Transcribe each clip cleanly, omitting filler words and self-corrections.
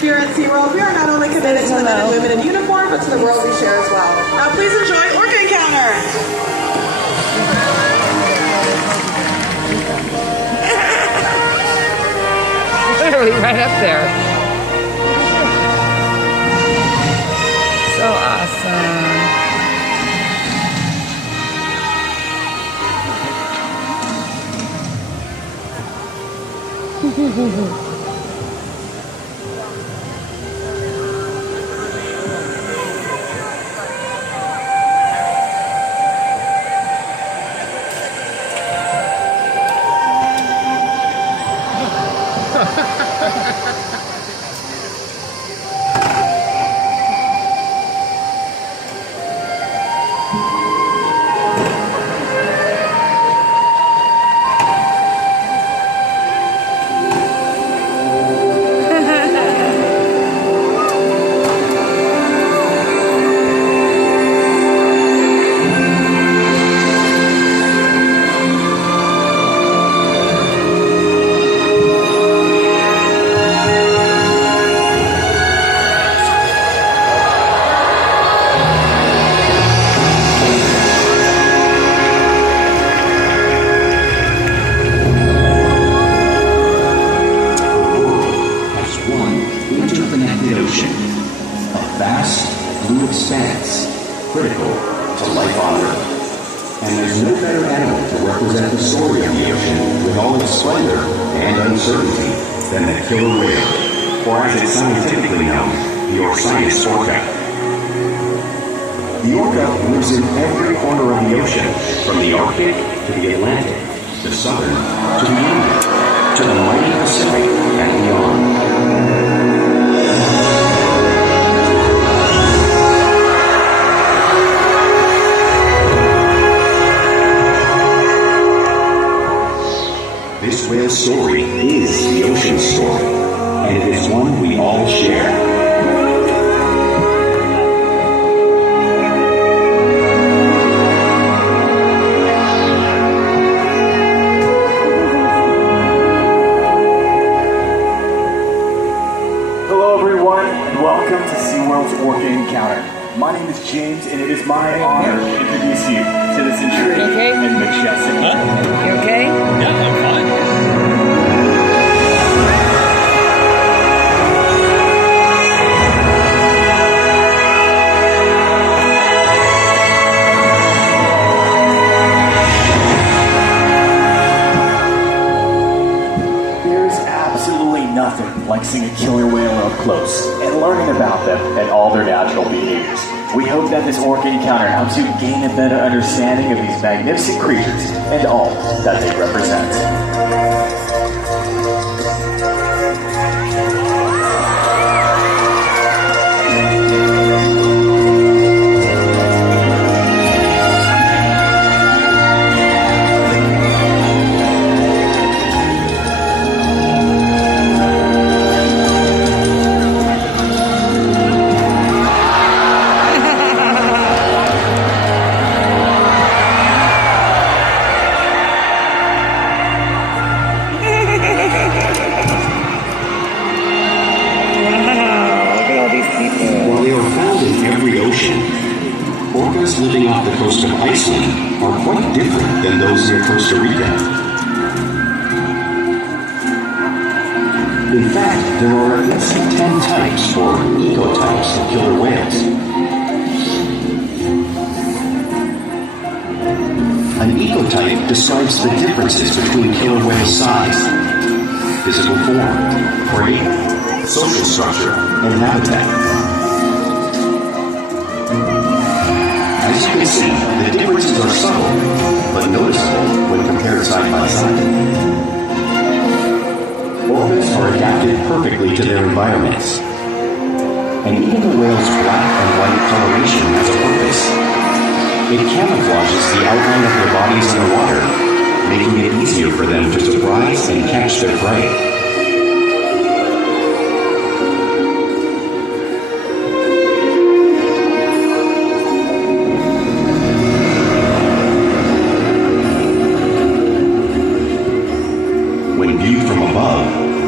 Here at SeaWorld, we are not only committed to the men and women in uniform, but to the world we share as well. Now please enjoy Orca Encounter! Literally right up there. So awesome. Critical to life on Earth. And there's no better animal to represent the story of the ocean with all its splendor and uncertainty than the killer whale, or as it's scientifically known, the Orcas orca. The orca lives in every corner of the ocean, from the Arctic to the Atlantic, the Southern to the Indian, to the mighty Pacific and beyond. This whale's story is the ocean's story, and it is one we all share. Hello everyone, and welcome to SeaWorld's Orca Encounter. My name is James, and it is my honor to introduce you to this intriguing and majestic. You okay? Yeah, I'm fine. Nothing like seeing a killer whale up close and learning about them and all their natural behaviors. We hope that this Orca Encounter helps you gain a better understanding of these magnificent creatures and all that they represent. Orcas living off the coast of Iceland are quite different than those near Costa Rica. In fact, there are at least 10 types or ecotypes of killer whales. An ecotype describes the differences between killer whale size, physical form, prey, social structure, and habitat. As you can see, the differences are subtle, but noticeable when compared side by side. Orcas are adapted perfectly to their environments. And even the whale's black and white coloration has a purpose. It camouflages the outline of their bodies in the water, making it easier for them to surprise and catch their prey. When viewed from above,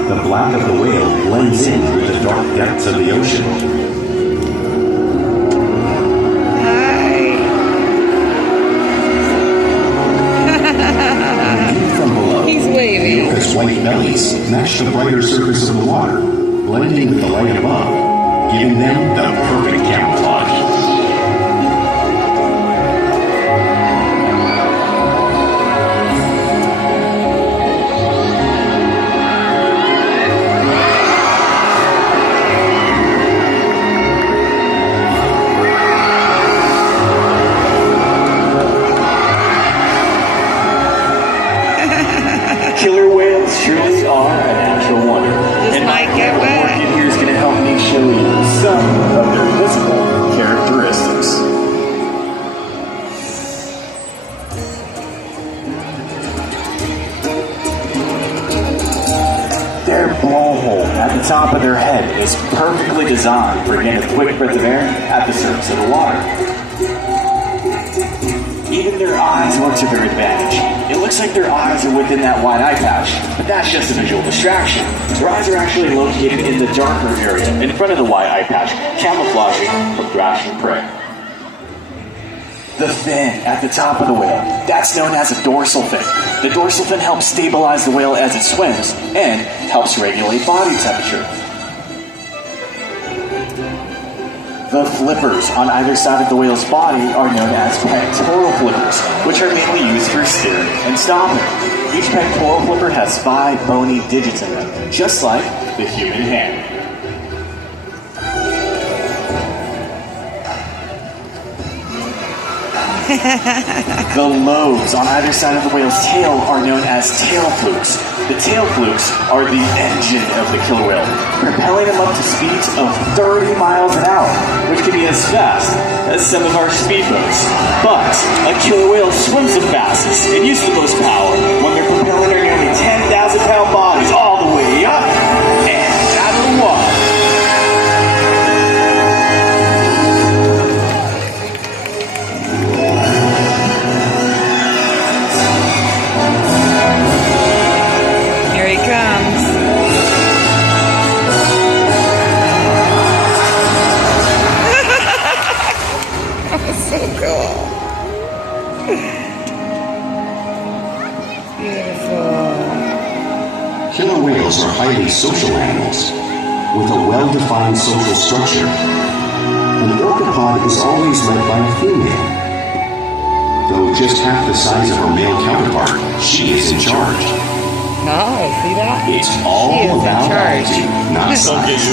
the black of the whale blends in with the dark depths depths of the ocean. Viewed from below, He's waving. the orca's white bellies match the brighter surface of the water, blending with the light above, giving them the perfect camouflage. Killer whales truly are a natural wonder. This might get wet. Orca here is going to help me show you some of their visible characteristics. Their blowhole at the top of their head is perfectly designed for getting a quick breath of air at the surface of the water. Even their eyes work to their advantage. It looks like their eyes are within that white eye patch, but that's just a visual distraction. Their eyes are actually located in the darker area in front of the white eye patch, camouflaging from thrashing prey. The fin at the top of the whale, that's known as a dorsal fin. The dorsal fin helps stabilize the whale as it swims and helps regulate body temperature. The flippers on either side of the whale's body are known as pectoral flippers, which are mainly used for steering and stopping. Each pectoral flipper has 5 bony digits in them, just like the human hand. The lobes on either side of the whale's tail are known as tail flukes. The tail flukes are the engine of the killer whale, propelling them up to speeds of 30 miles an hour, which can be as fast as some of our speedboats. But a killer whale swims the fastest and uses the most power when they're propelling their nearly 10,000-pound bodies all the way up and out of the water. Here he comes. So cool. Beautiful. Killer whales are highly social animals with a well-defined social structure. An orca pod is always led by a female. Though just half the size of her male counterpart, she is in charge. Oh, see that? It's all She is in about charge. attitude, not size.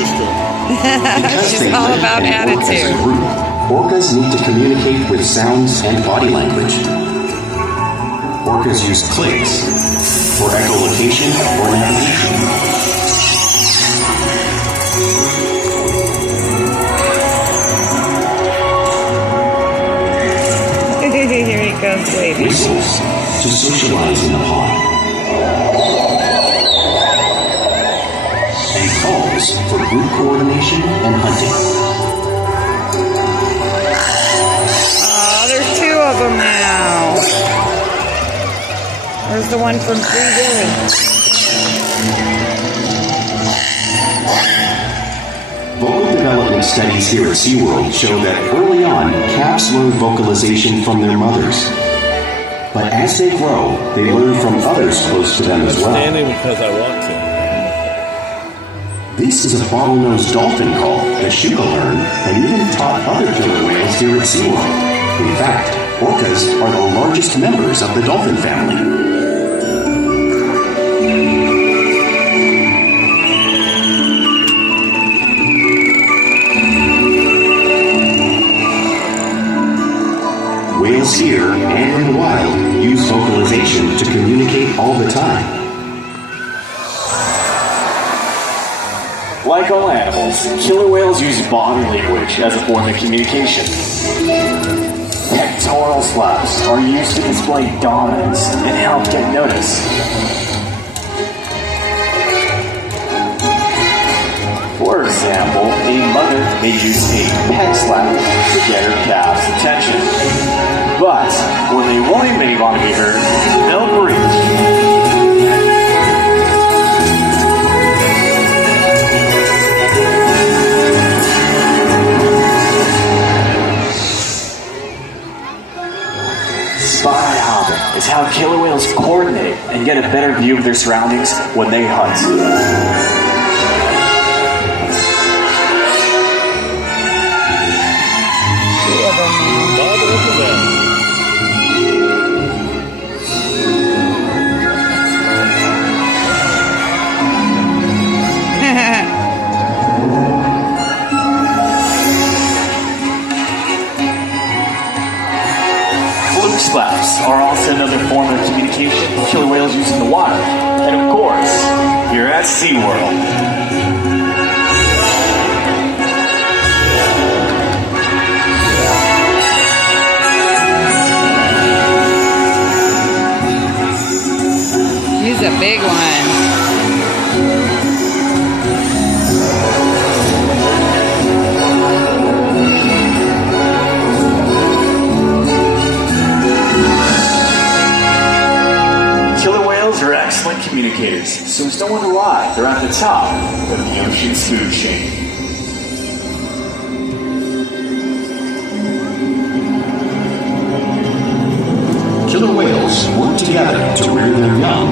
Because She's they all live about and work as a attitude. group, orcas need to communicate with sounds and body language. Orcas use clicks for echolocation or navigation. Here he goes, baby. Whistles to socialize in the pod. And calls for group coordination and hunting. Oh, there's 2 of them now. Where's the one from Free Willy? Vocal development studies here at SeaWorld show that early on, calves learn vocalization from their mothers. But as they grow, they learn from others close to them as well. Standing because I want to. This is a bottlenose dolphin call that Shuka learned and even taught other killer whales here at SeaWorld. In fact, orcas are the largest members of the dolphin family. Whales here and in the wild use vocalization to communicate all the time. Like all animals, killer whales use body language as a form of communication. Pectoral flaps are used to display dominance and help get noticed. For example, a mother may use a peck slap to get her calf's attention. But when they won't even want to be heard, they'll breathe. and get a better view of their surroundings when they hunt. Flaps are also another form of communication killer whales use in the water. And of course, here at SeaWorld. He's a big one. Are excellent communicators, so it's no wonder why they're at the top of the ocean's food chain. Killer whales work together to rear their young,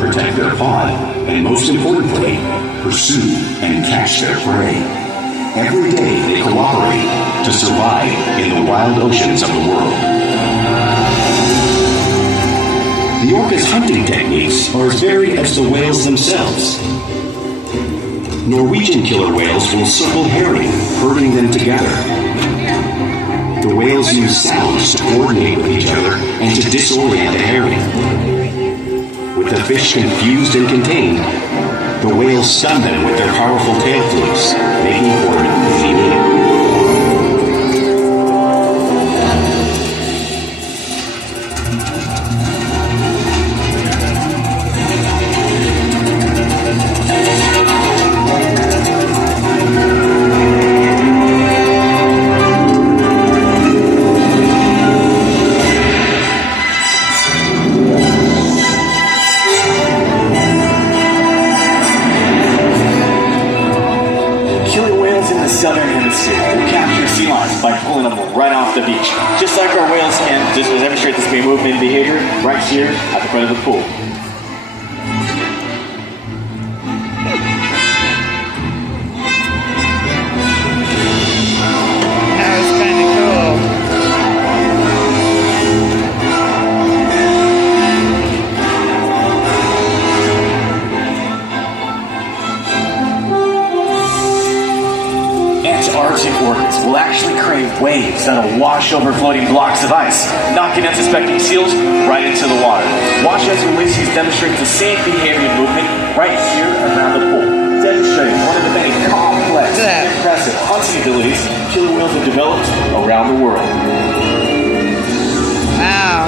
protect their pod, and most importantly, pursue and catch their prey. Every day they cooperate to survive in the wild oceans of the world. The orca's hunting techniques are as varied as the whales themselves. Norwegian killer whales will circle herring, herding them together. The whales use sounds to coordinate with each other and to disorient the herring. With the fish confused and contained, the whales stun them with their powerful tail flukes, making for an easy meal. Southern hemisphere will capture sea lions by pulling them right off the beach. Just like our whales can, just to demonstrate this movement and behavior right here at the front of the pool. That was kind of cool. Arctic orcas will actually create waves that'll wash over floating blocks of ice, knocking unsuspecting seals right into the water. Watch as Ulysses demonstrates the same behavior and movement right here around the pool, demonstrating one of the many complex and impressive hunting abilities killer whales have developed around the world. Wow.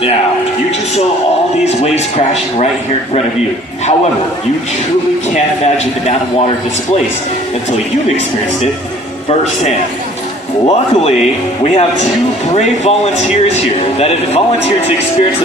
Now, you just saw all these waves crashing right here in front of you. However, you truly can't imagine the amount of water displaced until you've experienced it firsthand. Luckily, we have two brave volunteers here that have volunteered to experience the